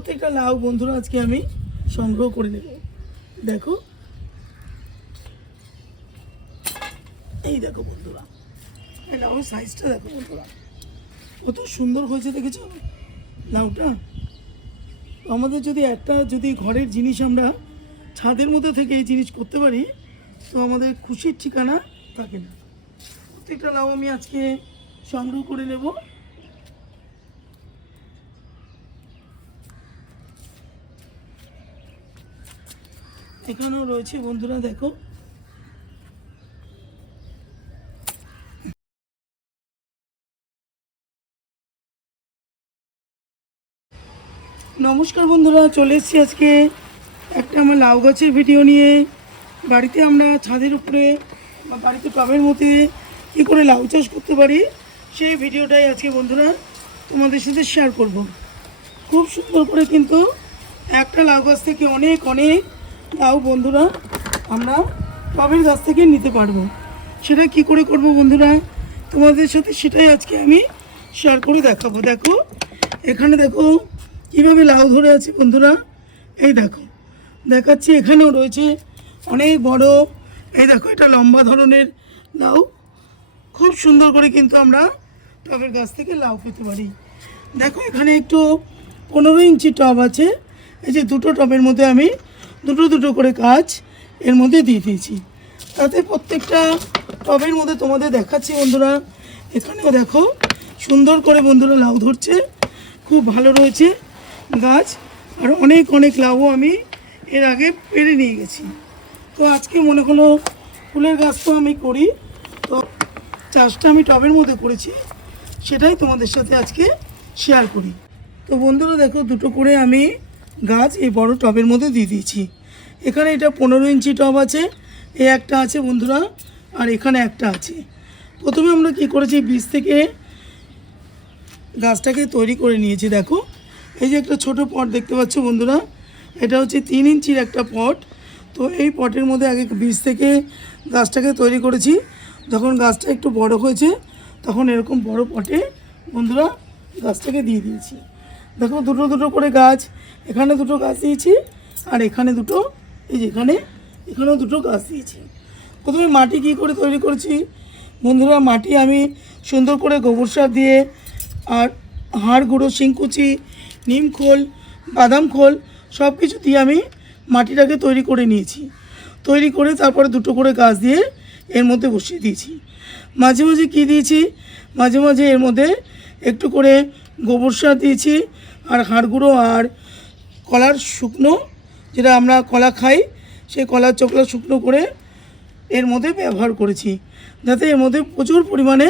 প্রত্যেকটা লাউ বন্ধুরা আজকে আমি সংগ্রহ করে নেব। দেখো। এই দেখো বন্ধুরা। এই লাউ সাইজটা দেখো বন্ধুরা। কত সুন্দর হয়েছে, দেখেছ? লাউটা। আমাদের যদি একটা যদি ঘরের জিনিস আমরা ছাদের মধ্যে থেকে এই জিনিস করতে পারি, তো আমাদের খুশির ঠিকানা থাকে না। প্রত্যেকটা লাউ আমি আজকে সংগ্রহ করে নেব। এখানেও রয়েছে, বন্ধুরা দেখো। নমস্কার বন্ধুরা, চলে এসেছি আজকে একটা আমার লাউ গাছের ভিডিও নিয়ে। বাড়িতে আমরা ছাদের উপরে বা বাড়িতে টবের মধ্যে কী করে লাউ চাষ করতে পারি, সেই ভিডিওটাই আজকে বন্ধুরা তোমাদের সাথে শেয়ার করব। খুব সুন্দর করে কিন্তু একটা লাউ গাছ থেকে অনেক অনেক লাউ বন্ধুরা, আমরা টবের গাছ থেকে নিতে পারব। সেটা কি করে করব বন্ধুরা? তোমাদের সাথে সেটাই আজকে আমি শেয়ার করে দেখাবো। দেখো, এখানে দেখো কীভাবে লাউ ধরে আছে বন্ধুরা? এই দেখো, দেখাচ্ছি, এখানেও রয়েছে অনেক বড়, এই দেখো, এটা লম্বা ধরনের লাউ। খুব সুন্দর করে কিন্তু আমরা টবের গাছ থেকে লাউ পেতে পারি। দেখো, এখানে একটু পনেরো ইঞ্চি টব আছে। এই যে দুটো টবের মধ্যে আমি দুটো দুটো করে কাজ এর মধ্যে দিয়ে দিয়েছি। তাতে প্রত্যেকটা টবের মধ্যে তোমাদের দেখাচ্ছি বন্ধুরা। এখানেও দেখো, সুন্দর করে বন্ধুরা লাউ ধরছে। খুব ভালো রয়েছে গাছ। আর অনেক অনেক লাউও আমি এর আগে পেরে নিয়ে গেছি। তো আজকে মনে হলো ফুলের গাছ তো আমি করি। তো চাষটা আমি টবের মধ্যে করেছি। সেটাই তোমাদের সাথে আজকে শেয়ার করি। তো বন্ধুরা দেখো, দুটো করে আমি গাছ এই বড় টবের মধ্যে দিয়ে দিয়েছি। এখানে এটা পনেরো ইঞ্চি টব আছে, এ একটা আছে বন্ধুরা, আর এখানে একটা আছে। প্রথমে আমরা কি করেছি, বীজ থেকে গাছটাকে তৈরি করে নিয়েছি, দেখো। এই যে একটা ছোট পট দেখতে পাচ্ছ বন্ধুরা, এটা হচ্ছে তিন ইঞ্চির একটা পট। তো এই পটের মধ্যে আগে বীজ থেকে গাছটাকে তৈরি করেছি। যখন গাছটা একটু বড় হয়েছে, তখন এরকম বড় পটে বন্ধুরা গাছটাকে দিয়ে দিয়েছি। দেখো দুটো দুটো করে গাছ এখানে দুটো গাছ দিয়েছি, আর এখানে দুটো, এই যে এখানে, এখানেও দুটো গাছ দিয়েছি। প্রথমে মাটি কী করে তৈরি করেছি? বন্ধুরা, মাটি আমি সুন্দর করে গোবর সার দিয়ে, আর হাড় গুঁড়ো, শিংকুচি, নিম খোল, বাদাম খোল সব কিছু দিয়ে আমি মাটিটাকে তৈরি করে নিয়েছি। তৈরি করে তারপরে দুটো করে গাছ দিয়ে এর মধ্যে বসিয়ে দিয়েছি। মাঝে মাঝে কী দিয়েছি? মাঝে মাঝে এর মধ্যে একটু করে গোবর সার দিয়েছি, আর হাড় গুঁড়ো, আর কলার শুকনো, যেটা আমরা কলা খাই, সেই কলার চোখলা শুকনো করে এর মধ্যে ব্যবহার করেছি। যাতে এর মধ্যে প্রচুর পরিমাণে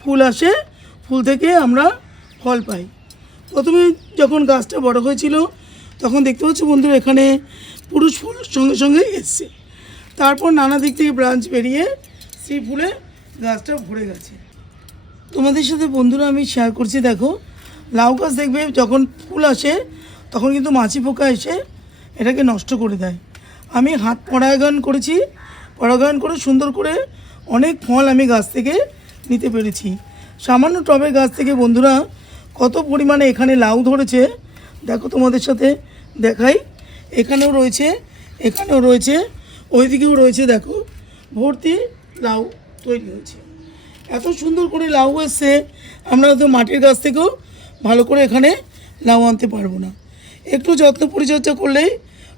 ফুল আসে, ফুল থেকে আমরা ফল পাই। প্রথমে যখন গাছটা বড় হয়েছিল, তখন দেখতে পাচ্ছি বন্ধুরা এখানে পুরুষ ফুল সঙ্গে সঙ্গে এসছে। তারপর নানা দিক থেকে ব্রাঞ্চ বেরিয়ে সেই ফুলে গাছটা ভরে গেছে। তোমাদের সাথে বন্ধুরা আমি শেয়ার করছি, দেখো, লাউ গাছ দেখবে যখন ফুল আসে তখন কিন্তু মাছি পোকা এসে এটাকে নষ্ট করে দেয়। আমি হাত পরাগায়ন করেছি, পরাগায়ন করে সুন্দর করে অনেক ফল আমি গাছ থেকে নিতে পেরেছি। সামান্য টবের গাছ থেকে বন্ধুরা, কত পরিমাণে এখানে লাউ ধরেছে, দেখো তোমাদের সাথে দেখাই। এখানেও রয়েছে এখানেও রয়েছে, ওইদিকেও রয়েছে, দেখো, ভর্তি লাউ তৈরি হয়েছে। এত সুন্দর করে লাউ এসছে, আমরা হয়তো মাটির গাছ থেকেও ভালো করে এখানে লাউ আনতে পারব না। একটু যত্ন পরিচর্যা করলেই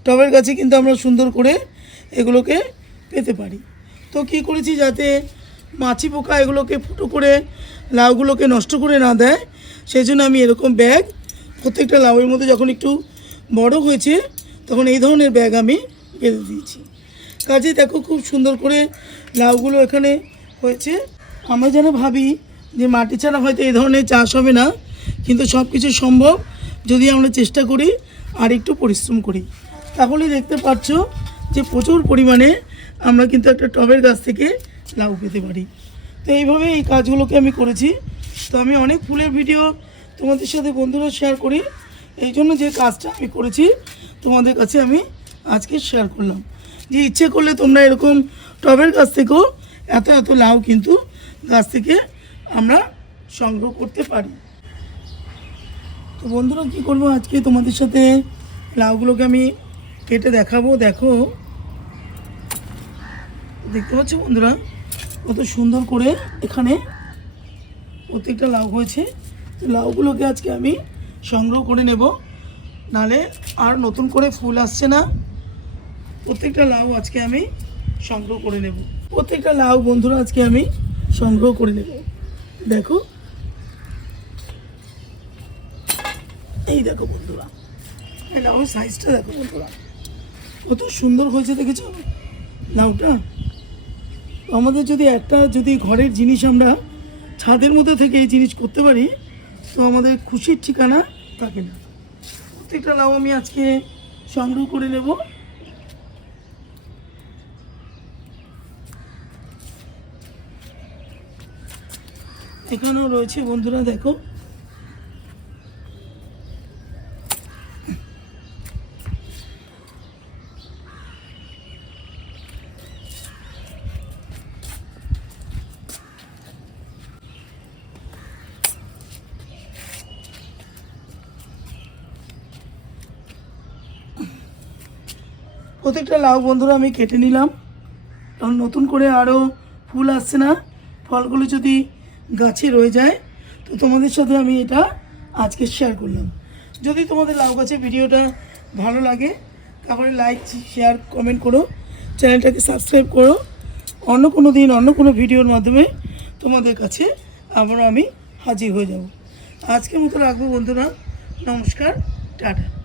টবের গাছে কিন্তু আমরা সুন্দর করে এগুলোকে পেতে পারি। তো কি করেছি যাতে মাছি পোকা এগুলোকে ফুটো করে, লাউগুলোকে নষ্ট করে না দেয়, সেই জন্য আমি এরকম ব্যাগ, প্রত্যেকটা লাউয়ের মধ্যে যখন একটু বড় হয়েছে, তখন এই ধরনের ব্যাগ আমি বেঁধে দিয়েছি। কাজে দেখো খুব সুন্দর করে লাউগুলো এখানে হয়েছে। আমরা যেন ভাবি যে মাটি ছাড়া হয়তো এই ধরনের চাষ হবে না, কিন্তু সব কিছু সম্ভব। যদি আমরা চেষ্টা করি আর একটু পরিশ্রম করি। তাহলে দেখতে পাচ্ছ যে প্রচুর পরিমাণে আমরা কিন্তু একটা টবের গাছ থেকে লাউ পেতে পারি। তো এইভাবে এই কাজগুলোকে আমি করেছি। তো আমি অনেক ফুলের ভিডিও তোমাদের সাথে বন্ধুরা শেয়ার করি। এই জন্য যে কাজটা আমি করেছি, তোমাদের কাছে আমি আজকে শেয়ার করলাম। যে ইচ্ছে করলে তোমরা এরকম টবের গাছ থেকেও এত এত লাউ কিন্তু গাছ থেকে আমরা সংগ্রহ করতে পারি। তো বন্ধুরা, কী করব আজকে? তোমাদের সাথে লাউগুলোকে আমি কেটে দেখাবো। দেখো। দেখতে পাচ্ছ বন্ধুরা? কত সুন্দর করে এখানে প্রত্যেকটা লাউ হয়েছে। লাউগুলোকে আজকে আমি সংগ্রহ করে নেব। নালে আর নতুন করে ফুল আসছে না। প্রত্যেকটা লাউ আজকে আমি সংগ্রহ করে নেব। প্রত্যেকটা লাউ বন্ধুরা, আজকে আমি সংগ্রহ করে নেব। দেখো। এই দেখো বন্ধুরা। এই লাউয়ের সাইজটা দেখো বন্ধুরা। কত সুন্দর হয়েছে, দেখেছ? লাউটা আমাদের যদি একটা যদি ঘরের জিনিস আমরা ছাদের মধ্যে থেকে এই জিনিস করতে পারি, তো আমাদের খুশির ঠিকানা থাকে না। প্রত্যেকটা লাউ আমি আজকে সংগ্রহ করে নেব। এখানেও রয়েছে বন্ধুরা, দেখো। প্রত্যেকটা লাউ বন্ধুরা আমি কেটে নিলাম। কারণ নতুন করে আরও ফুল আসছে না, ফলগুলো যদি গাছে রয়ে যায়, তো তোমাদের সাথে আমি এটা আজকে শেয়ার করলাম। যদি তোমাদের লাউ গাছের ভিডিওটা ভালো লাগে তারপরে লাইক শেয়ার কমেন্ট করো। চ্যানেলটাকে সাবস্ক্রাইব করো। অন্য কোনো দিন অন্য কোনো ভিডিওর মাধ্যমে তোমাদের কাছে আবারও আমি হাজির হয়ে যাব। আজকের মতো রাখব বন্ধুরা। নমস্কার, টাটা।